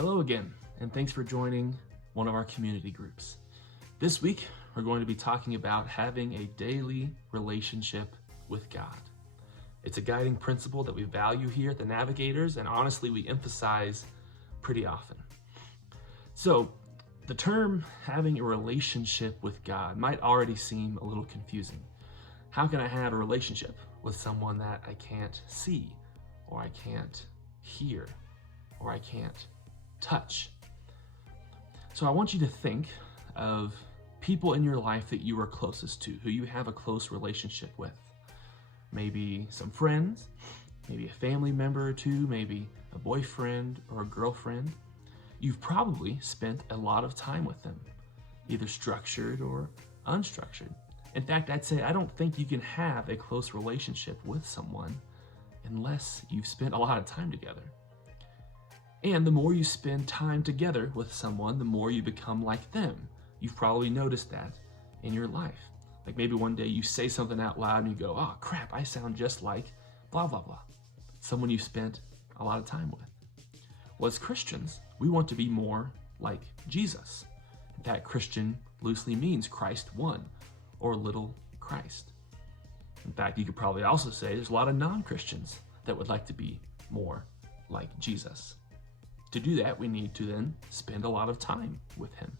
Hello again, and thanks for joining one of our community groups. This week, we're going to be talking about having a daily relationship with God. It's a guiding principle that we value here at the Navigators, and honestly, we emphasize pretty often. So, the term having a relationship with God might already seem a little confusing. How can I have a relationship with someone that I can't see, or I can't hear, or I can't touch? So I want you to think of people in your life that you are closest to, who you have a close relationship with. Maybe some friends, maybe a family member or two, maybe a boyfriend or a girlfriend. You've probably spent a lot of time with them, either structured or unstructured. In fact, I'd say I don't think you can have a close relationship with someone unless you've spent a lot of time together. And the more you spend time together with someone, the more you become like them. You've probably noticed that in your life. Like maybe one day you say something out loud and you go, oh crap, I sound just like blah, blah, blah. Someone you've spent a lot of time with. Well, as Christians, we want to be more like Jesus. In fact, Christian loosely means Christ one, or little Christ. In fact, you could probably also say there's a lot of non-Christians that would like to be more like Jesus. To do that, we need to then spend a lot of time with him.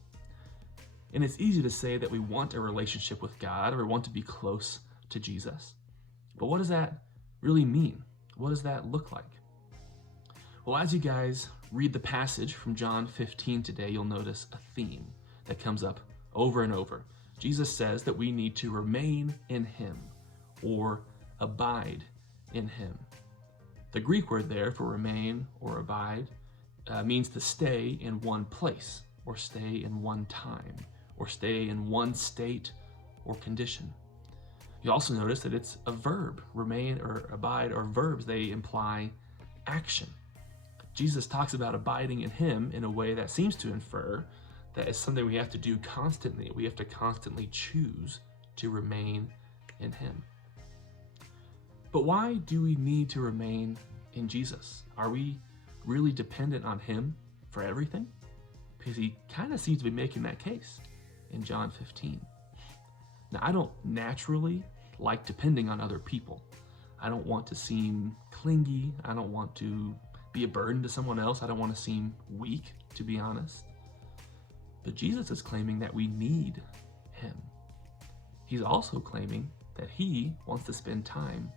And it's easy to say that we want a relationship with God or want to be close to Jesus. But what does that really mean? What does that look like? Well, as you guys read the passage from John 15 today, you'll notice a theme that comes up over and over. Jesus says that we need to remain in him or abide in him. The Greek word there for remain or abide means to stay in one place, or stay in one time, or stay in one state or condition. You also notice that it's a verb. Remain or abide are verbs. They imply action. Jesus talks about abiding in him in a way that seems to infer that it's something we have to do constantly. We have to constantly choose to remain in him. But why do we need to remain in Jesus? Are we really dependent on him for everything? Because he kind of seems to be making that case in John 15. Now, I don't naturally like depending on other people. I don't want to seem clingy. I don't want to be a burden to someone else. I don't want to seem weak, to be honest. But Jesus is claiming that we need him. He's also claiming that he wants to spend time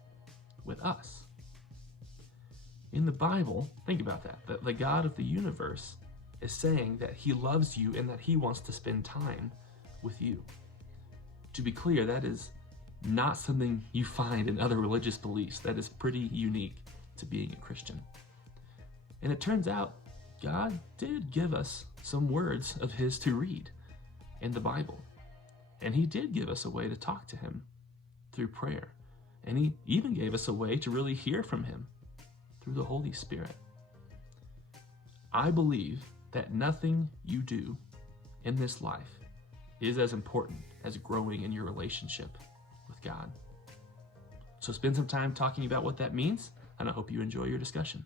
with us. In the Bible, think about that the God of the universe is saying that he loves you and that he wants to spend time with you. To be clear, that is not something you find in other religious beliefs. That is pretty unique to being a Christian. And it turns out God did give us some words of his to read in the Bible. And he did give us a way to talk to him through prayer. And he even gave us a way to really hear from him through the Holy Spirit. I believe that nothing you do in this life is as important as growing in your relationship with God. So spend some time talking about what that means, and I hope you enjoy your discussion.